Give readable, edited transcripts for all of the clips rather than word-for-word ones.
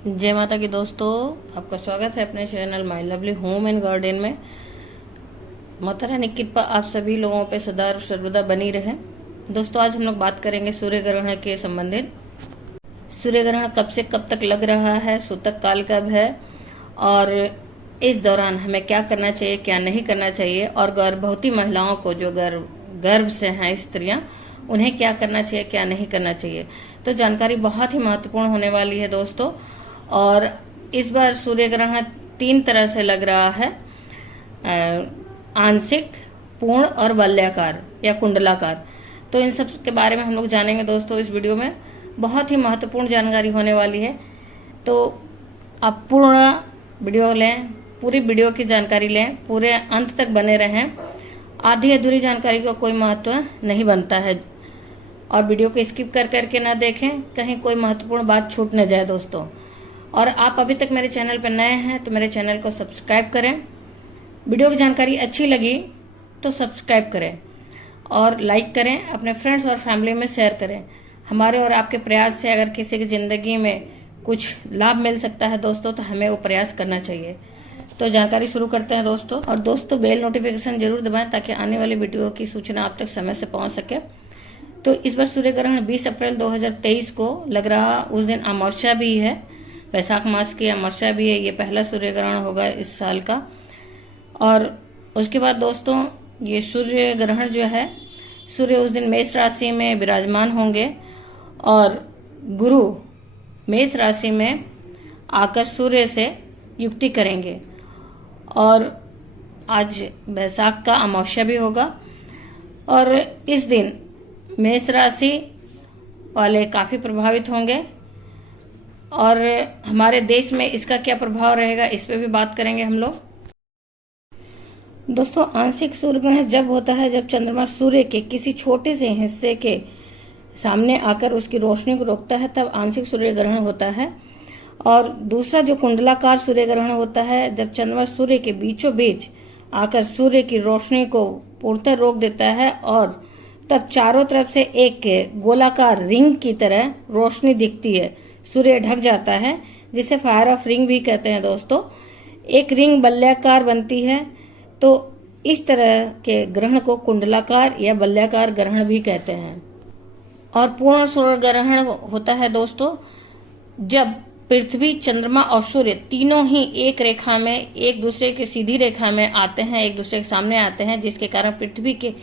जय माता की दोस्तों, आपका स्वागत है अपने channel my lovely home and garden में। माता रानी की कृपा आप सभी लोगों पे सदा और सर्वदा बनी रहे। दोस्तों, आज हम लोग बात करेंगे सूर्य ग्रहण के संबंधित। सूर्य ग्रहण कब से कब तक लग रहा है, सूतक काल कब है और इस दौरान हमें क्या करना चाहिए, क्या नहीं करना चाहिए, और गर्भवती महिलाओं को जो गर्भ से हैं स्त्रियां, उन्हें क्या करना चाहिए, क्या नहीं करना चाहिए। तो जानकारी बहुत ही महत्वपूर्ण होने वाली है दोस्तों। और इस बार सूर्य ग्रहण 3 तरह से लग रहा है, आंशिक, पूर्ण और वलयाकार या कुंडलाकार। तो इन सब के बारे में हम लोग जानेंगे दोस्तों इस वीडियो में। बहुत ही महत्वपूर्ण जानकारी होने वाली है, तो आप पूर्ण वीडियो लें, पूरी वीडियो की जानकारी लें, पूरे अंत तक बने रहें। आधी अधूरी जानकारी का कोई महत्व नहीं बनता है, और वीडियो को स्किप कर करके ना देखें, कहीं कोई महत्वपूर्ण बात छूट न जाए दोस्तों। और आप अभी तक मेरे चैनल पर नए हैं तो मेरे चैनल को सब्सक्राइब करें। वीडियो की जानकारी अच्छी लगी तो सब्सक्राइब करें और लाइक करें, अपने फ्रेंड्स और फैमिली में शेयर करें। हमारे और आपके प्रयास से अगर किसी की जिंदगी में कुछ लाभ मिल सकता है दोस्तों, तो हमें वो प्रयास करना चाहिए। तो जानकारी शुरू करते हैं दोस्तों। और दोस्तों, बेल नोटिफिकेशन जरूर दबाएं ताकि आने वाली वीडियो की सूचना आप तक समय से पहुंच सके। तो इस बार सूर्य ग्रहण 20 अप्रैल 2023 को लग रहा। उस दिन अमावस्या भी है, वैशाख मास की अमावस्या भी है। ये पहला सूर्य ग्रहण होगा इस साल का। और उसके बाद दोस्तों, ये सूर्य ग्रहण जो है, सूर्य उस दिन मेष राशि में विराजमान होंगे और गुरु मेष राशि में आकर सूर्य से युक्ति करेंगे। और आज वैशाख का अमावस्या भी होगा। और इस दिन मेष राशि वाले काफी प्रभावित होंगे, और हमारे देश में इसका क्या प्रभाव रहेगा इस पे भी बात करेंगे हम लोग। दोस्तों, आंशिक सूर्य ग्रहण जब होता है जब चंद्रमा सूर्य के किसी छोटे से हिस्से के सामने आकर उसकी रोशनी को रोकता है, तब आंशिक सूर्य ग्रहण होता है। और दूसरा जो कुंडलाकार सूर्य ग्रहण होता है, जब चंद्रमा सूर्य के बीचों बीच आकर सूर्य की रोशनी को पूर्णतः रोक देता है और तब चारों तरफ से एक गोलाकार रिंग की तरह रोशनी दिखती है, सूर्य ढक जाता है, जिसे फायर ऑफ रिंग भी कहते हैं दोस्तों। एक रिंग वलयाकार बनती है, तो इस तरह के ग्रहण को कुंडलाकार या वलयाकार ग्रहण भी कहते हैं। और पूर्ण सूर्य ग्रहण होता है दोस्तों जब पृथ्वी, चंद्रमा और सूर्य तीनों ही एक रेखा में, एक दूसरे की सीधी रेखा में आते हैं, एक दूसरे के सामने आते हैं, जिसके कारण पृथ्वी के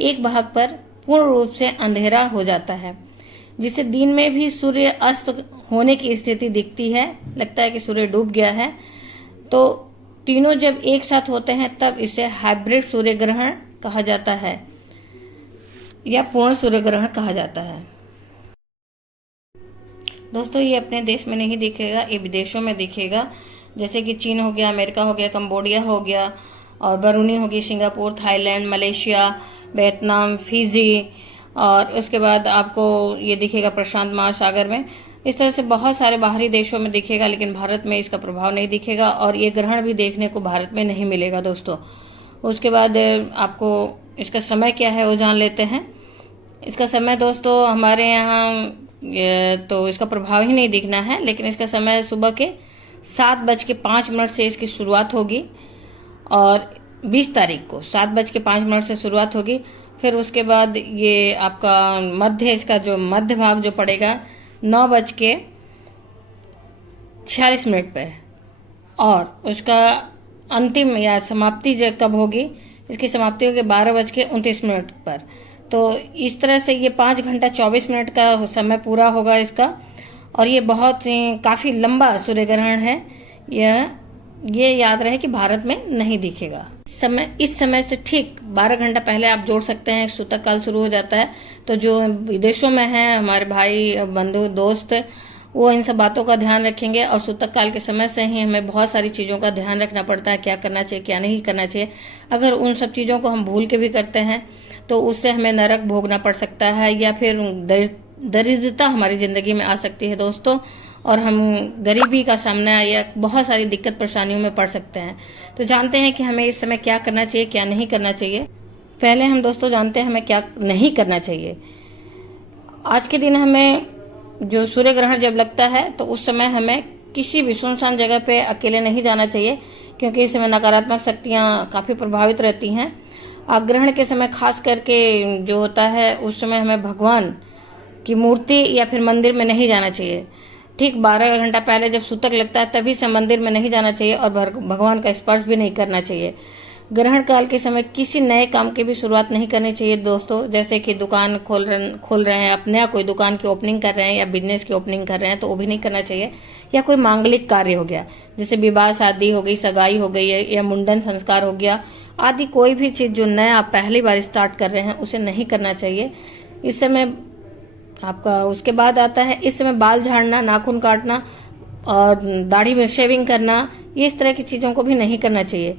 एक भाग पर पूर्ण रूप से अंधेरा हो जाता है, जिससे दिन में भी सूर्य अस्त होने की स्थिति दिखती है, लगता है कि सूर्य डूब गया है। तो तीनों जब एक साथ होते हैं तब इसे हाइब्रिड सूर्य ग्रहण कहा जाता है या पूर्ण सूर्य ग्रहण कहा जाता है। दोस्तों, ये अपने देश में नहीं दिखेगा, ये विदेशों में दिखेगा, जैसे कि चीन हो गया, अमेरिका हो गया, कंबोडिया हो गया, और बरूनी होगी, Singapore, Thailand, Malaysia, Vietnam, Fiji, और उसके बाद आपको ये दिखेगा प्रशांत महासागर में। इस तरह से बहुत सारे बाहरी देशों में दिखेगा, लेकिन भारत में इसका प्रभाव नहीं दिखेगा, और ये ग्रहण भी देखने को भारत में नहीं मिलेगा दोस्तों। उसके बाद आपको इसका समय क्या है वो जान लेते हैं। इसका समय दोस्तों हमारे यहाँ तो इसका प्रभाव ही नहीं दिखना है, लेकिन इसका समय सुबह के 7:05 से इसकी शुरुआत होगी, और 20 तारीख को 7:05 से शुरुआत होगी। फिर उसके बाद ये आपका इसका जो मध्य भाग जो पड़ेगा 9:46 पे, और उसका अंतिम या समाप्ति जो कब होगी, इसकी समाप्ति होगी 12:29 पर। तो इस तरह से ये 5 घंटा 24 मिनट का समय पूरा होगा इसका। और ये बहुत ही काफी लंबा सूर्य ग्रहण है। ये याद रहे कि भारत में नहीं दिखेगा। इस समय से ठीक 12 घंटा पहले आप जोड़ सकते हैं, सूतक काल शुरू हो जाता है। तो जो विदेशों में हैं हमारे भाई, बंधु, दोस्त, वो इन सब बातों का ध्यान रखेंगे। और सूतक काल के समय से ही हमें बहुत सारी चीजों का ध्यान रखना पड़ता है, क्या करना चाहिए, क्या नहीं करना चाहिए। अगर उन सब चीजों को हम भूल के भी करते हैं तो उससे हमें नरक भोगना पड़ सकता है, या फिर दरिद्रता हमारी जिंदगी में आ सकती है दोस्तों, और हम गरीबी का सामना या बहुत सारी दिक्कत परेशानियों में पड़ सकते हैं। तो जानते हैं कि हमें इस समय क्या करना चाहिए, क्या नहीं करना चाहिए। पहले हम दोस्तों जानते हैं हमें क्या नहीं करना चाहिए। आज के दिन हमें जो सूर्य ग्रहण जब लगता है तो उस समय हमें किसी भी सुनसान जगह पे अकेले नहीं जाना चाहिए, क्योंकि इस समय नकारात्मक शक्तियाँ काफ़ी प्रभावित रहती हैं। ग्रहण के समय खास करके जो होता है, उस समय हमें भगवान की मूर्ति या फिर मंदिर में नहीं जाना चाहिए। ठीक 12 घंटा पहले जब सूतक लगता है तभी से मंदिर में नहीं जाना चाहिए और भगवान का स्पर्श भी नहीं करना चाहिए। ग्रहण काल के समय किसी नए काम की भी शुरुआत नहीं करनी चाहिए दोस्तों। जैसे कि दुकान खोल रहे हैं, अपने कोई दुकान की ओपनिंग कर रहे हैं या बिजनेस की ओपनिंग कर रहे हैं, तो वो भी नहीं करना चाहिए। या कोई मांगलिक कार्य हो गया, जैसे विवाह शादी हो गई, सगाई हो गई या मुंडन संस्कार हो गया आदि, कोई भी चीज जो नया आप पहली बार स्टार्ट कर रहे हैं उसे नहीं करना चाहिए इस समय आपका। उसके बाद आता है इस समय बाल झाड़ना, नाखून काटना और दाढ़ी में शेविंग करना, ये इस तरह की चीजों को भी नहीं करना चाहिए।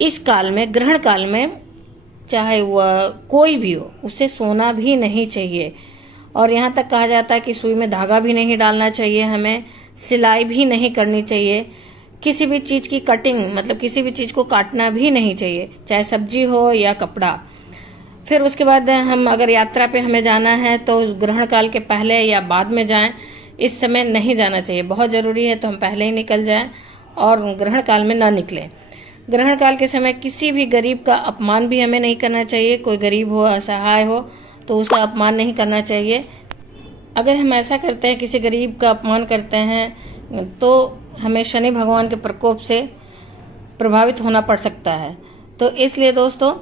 इस काल में, ग्रहण काल में, चाहे वह कोई भी हो, उसे सोना भी नहीं चाहिए। और यहाँ तक कहा जाता है कि सुई में धागा भी नहीं डालना चाहिए, हमें सिलाई भी नहीं करनी चाहिए, किसी भी चीज की कटिंग मतलब किसी भी चीज को काटना भी नहीं चाहिए, चाहे सब्जी हो या कपड़ा। फिर उसके बाद हम अगर यात्रा पे हमें जाना है तो ग्रहण काल के पहले या बाद में जाएं, इस समय नहीं जाना चाहिए। बहुत जरूरी है तो हम पहले ही निकल जाएं और ग्रहण काल में ना निकलें। ग्रहण काल के समय किसी भी गरीब का अपमान भी हमें नहीं करना चाहिए। कोई गरीब हो, असहाय हो तो उसका अपमान नहीं करना चाहिए। अगर हम ऐसा करते हैं, किसी गरीब का अपमान करते हैं, तो हमें शनि भगवान के प्रकोप से प्रभावित होना पड़ सकता है। तो इसलिए दोस्तों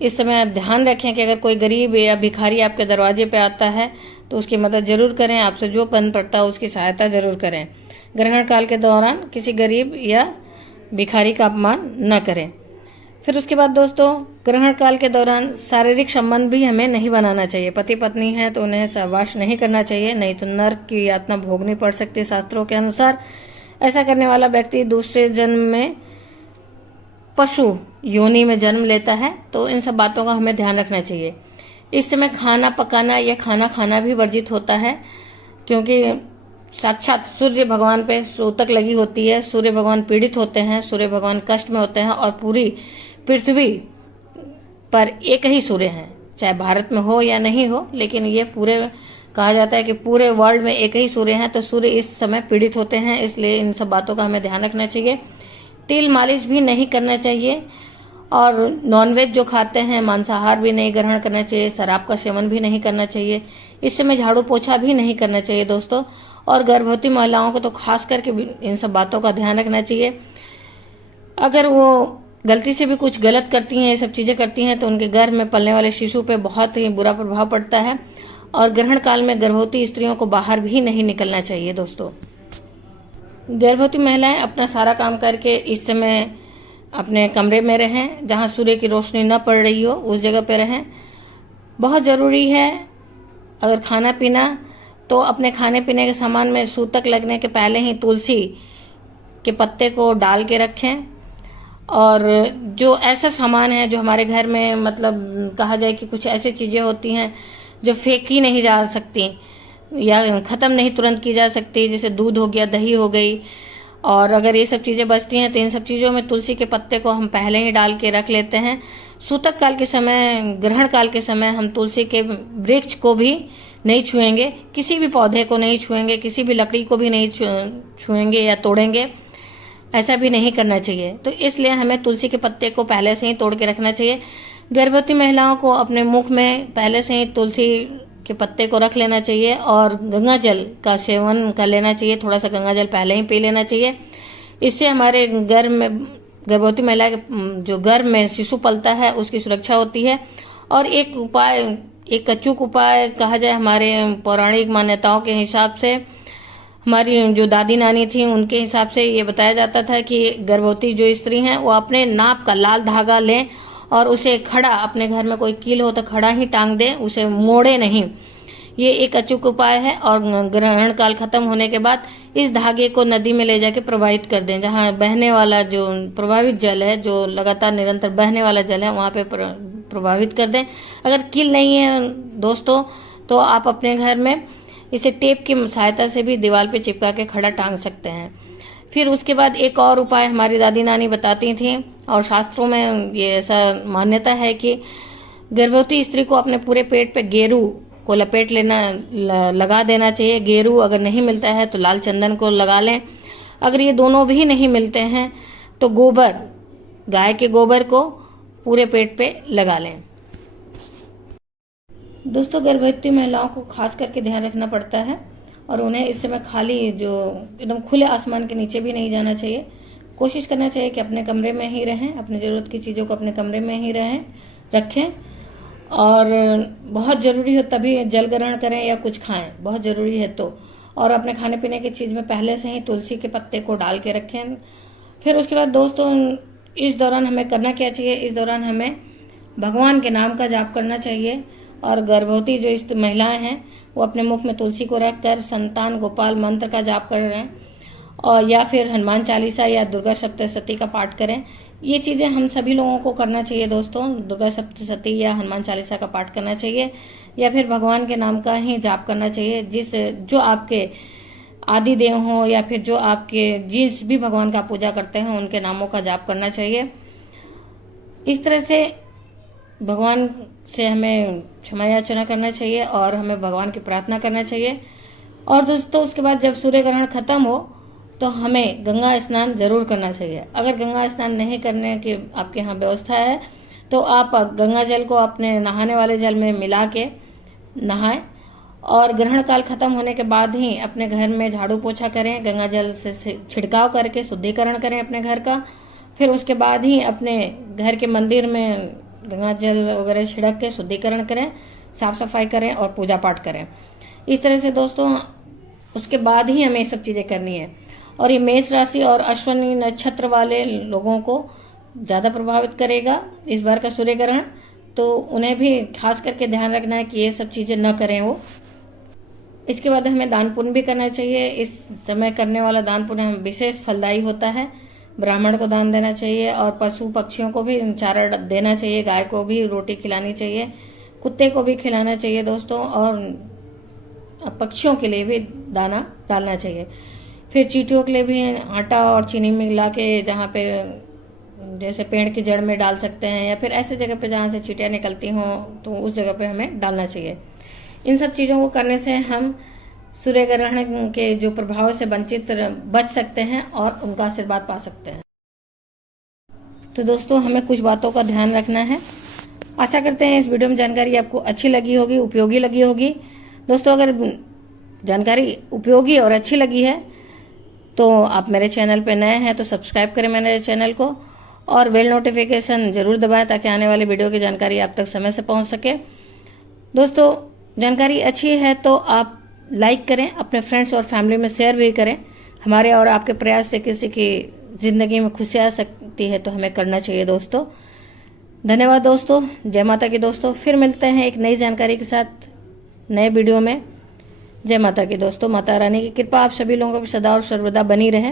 इस समय आप ध्यान रखें कि अगर कोई गरीब या भिखारी आपके दरवाजे पे आता है तो उसकी मदद जरूर करें, आपसे जो बन पड़ता है उसकी सहायता जरूर करें। ग्रहण काल के दौरान किसी गरीब या भिखारी का अपमान न करें। फिर उसके बाद दोस्तों ग्रहण काल के दौरान शारीरिक संबंध भी हमें नहीं बनाना चाहिए। पति पत्नी है तो उन्हें सहवास नहीं करना चाहिए, नहीं तो नरक की यातना भोगनी पड़ सकती है शास्त्रों के अनुसार। ऐसा करने वाला व्यक्ति दूसरे जन्म में पशु योनि में जन्म लेता है। तो इन सब बातों का हमें ध्यान रखना चाहिए। इस समय खाना पकाना या खाना खाना भी वर्जित होता है, क्योंकि साक्षात सूर्य भगवान पे सूतक लगी होती है। सूर्य भगवान पीड़ित होते हैं, सूर्य भगवान कष्ट में होते हैं और पूरी पृथ्वी पर एक ही सूर्य है, चाहे भारत में हो या नहीं हो, लेकिन ये पूरे कहा जाता है कि पूरे वर्ल्ड में एक ही सूर्य है। तो सूर्य इस समय पीड़ित होते हैं, इसलिए इन सब बातों का हमें ध्यान रखना चाहिए। तिल मालिश भी नहीं करना चाहिए और नॉनवेज जो खाते हैं, मांसाहार भी नहीं ग्रहण करना चाहिए, शराब का सेवन भी नहीं करना चाहिए। इस समय झाड़ू पोछा भी नहीं करना चाहिए दोस्तों। और गर्भवती महिलाओं को तो खास करके इन सब बातों का ध्यान रखना चाहिए। अगर वो गलती से भी कुछ गलत करती हैं, ये सब चीजें करती हैं, तो उनके गर्भ में पलने वाले शिशु पे बहुत ही बुरा प्रभाव पड़ता है। और ग्रहण काल में गर्भवती स्त्रियों को बाहर भी नहीं निकलना चाहिए दोस्तों। गर्भवती महिलाएं अपना सारा काम करके इस समय अपने कमरे में रहें, जहां सूर्य की रोशनी न पड़ रही हो उस जगह पे रहें। बहुत जरूरी है अगर खाना पीना, तो अपने खाने पीने के सामान में सूतक लगने के पहले ही तुलसी के पत्ते को डाल के रखें। और जो ऐसा सामान है जो हमारे घर में मतलब कहा जाए कि कुछ ऐसी चीजें होती हैं जो फेंकी नहीं जा सकती या खत्म नहीं तुरंत की जा सकती, जैसे दूध हो गया, दही हो गई, और अगर ये सब चीजें बचती हैं तो इन सब चीजों में तुलसी के पत्ते को हम पहले ही डाल के रख लेते हैं। सूतक काल के समय, ग्रहण काल के समय हम तुलसी के वृक्ष को भी नहीं छुएंगे, किसी भी पौधे को नहीं छुएंगे, किसी भी लकड़ी को भी नहीं छुएंगे या तोड़ेंगे, ऐसा भी नहीं करना चाहिए। तो इसलिए हमें तुलसी के पत्ते को पहले से ही तोड़ के रखना चाहिए। गर्भवती महिलाओं को अपने मुख में पहले से ही तुलसी के पत्ते को रख लेना चाहिए और गंगा जल का सेवन कर लेना चाहिए। थोड़ा सा गंगा जल पहले ही पी लेना चाहिए। इससे हमारे गर्भ में, गर्भवती महिला के जो गर्भ में शिशु पलता है उसकी सुरक्षा होती है। और एक उपाय, एक अचूक उपाय कहा जाए हमारे पौराणिक मान्यताओं के हिसाब से, हमारी जो दादी नानी थी उनके हिसाब से ये बताया जाता था कि गर्भवती जो स्त्री हैं वो अपने नाप का लाल धागा लें और उसे खड़ा, अपने घर में कोई कील हो तो खड़ा ही टांग दें, उसे मोड़े नहीं। ये एक अचूक उपाय है। और ग्रहण काल खत्म होने के बाद इस धागे को नदी में ले जाके प्रवाहित कर दें, जहाँ बहने वाला जो प्रभावित जल है, जो लगातार निरंतर बहने वाला जल है, वहां पे प्रभावित कर दें। अगर कील नहीं है दोस्तों तो आप अपने घर में इसे टेप की सहायता से भी दीवार पे चिपका के खड़ा टांग सकते हैं। फिर उसके बाद एक और उपाय हमारी दादी नानी बताती थी और शास्त्रों में ये ऐसा मान्यता है कि गर्भवती स्त्री को अपने पूरे पेट पे गेरू को लपेट लेना, लगा देना चाहिए। गेरू अगर नहीं मिलता है तो लाल चंदन को लगा लें। अगर ये दोनों भी नहीं मिलते हैं तो गोबर, गाय के गोबर को पूरे पेट पे लगा लें। दोस्तों, गर्भवती महिलाओं को खास करके ध्यान रखना पड़ता है और उन्हें इस समय खाली जो एकदम खुले आसमान के नीचे भी नहीं जाना चाहिए। कोशिश करना चाहिए कि अपने कमरे में ही रहें, अपनी ज़रूरत की चीज़ों को अपने कमरे में ही रखें और बहुत ज़रूरी हो तभी जल ग्रहण करें या कुछ खाएं, बहुत ज़रूरी है तो। और अपने खाने पीने की चीज़ में पहले से ही तुलसी के पत्ते को डाल के रखें। फिर उसके बाद दोस्तों, इस दौरान हमें करना क्या चाहिए? इस दौरान हमें भगवान के नाम का जाप करना चाहिए और गर्भवती जो इस महिलाएं हैं वो अपने मुख में तुलसी को रखकर संतान गोपाल मंत्र का जाप करें और या फिर हनुमान चालीसा या दुर्गा सप्तशती का पाठ करें। ये चीज़ें हम सभी लोगों को करना चाहिए दोस्तों। दुर्गा सप्तशती या हनुमान चालीसा का पाठ करना चाहिए या फिर भगवान के नाम का ही जाप करना चाहिए। जो आपके आदि देव हों या फिर जो आपके जिस भी भगवान का पूजा करते हैं उनके नामों का जाप करना चाहिए। इस तरह से भगवान से हमें क्षमा याचना करना चाहिए और हमें भगवान की प्रार्थना करना चाहिए। और दोस्तों, उसके बाद जब सूर्य ग्रहण खत्म हो तो हमें गंगा स्नान जरूर करना चाहिए। अगर गंगा स्नान नहीं करने की आपके यहाँ व्यवस्था है तो आप गंगा जल को अपने नहाने वाले जल में मिला के नहाएं और ग्रहण काल खत्म होने के बाद ही अपने घर में झाड़ू पोछा करें, गंगा जल से छिड़काव करके शुद्धिकरण करें अपने घर का। फिर उसके बाद ही अपने घर के मंदिर में गंगा जल वगैरह छिड़क के शुद्धिकरण करें, साफ सफाई करें और पूजा पाठ करें। इस तरह से दोस्तों उसके बाद ही हमें सब चीज़ें करनी है। और ये मेष राशि और अश्विनी नक्षत्र वाले लोगों को ज़्यादा प्रभावित करेगा इस बार का सूर्य ग्रहण, तो उन्हें भी खास करके ध्यान रखना है कि ये सब चीज़ें न करें वो। इसके बाद हमें दान पुण्य भी करना चाहिए। इस समय करने वाला दान पुण्य विशेष फलदायी होता है। ब्राह्मण को दान देना चाहिए और पशु पक्षियों को भी चारा देना चाहिए, गाय को भी रोटी खिलानी चाहिए, कुत्ते को भी खिलाना चाहिए दोस्तों, और पक्षियों के लिए भी दाना डालना चाहिए। फिर चींटियों के लिए भी आटा और चीनी मिला के जहाँ पे जैसे पेड़ की जड़ में डाल सकते हैं या फिर ऐसे जगह पे जहाँ से चींटियाँ निकलती हों तो उस जगह पे हमें डालना चाहिए। इन सब चीज़ों को करने से हम सूर्य ग्रहण के जो प्रभाव से बच सकते हैं और उनका आशीर्वाद पा सकते हैं। तो दोस्तों, हमें कुछ बातों का ध्यान रखना है। आशा करते हैं इस वीडियो में जानकारी आपको अच्छी लगी होगी, उपयोगी लगी होगी। दोस्तों, अगर जानकारी उपयोगी और अच्छी लगी है तो आप मेरे चैनल पे नए हैं तो सब्सक्राइब करें मेरे चैनल को और बेल नोटिफिकेशन जरूर दबाएं ताकि आने वाली वीडियो की जानकारी आप तक समय से पहुंच सके। दोस्तों, जानकारी अच्छी है तो आप लाइक करें, अपने फ्रेंड्स और फैमिली में शेयर भी करें। हमारे और आपके प्रयास से किसी की जिंदगी में खुशी आ सकती है तो हमें करना चाहिए दोस्तों। धन्यवाद दोस्तों, जय माता की दोस्तों। फिर मिलते हैं एक नई जानकारी के साथ नए वीडियो में। जय माता की दोस्तों। माता रानी की कृपा आप सभी लोगों पर सदा और सर्वदा बनी रहे।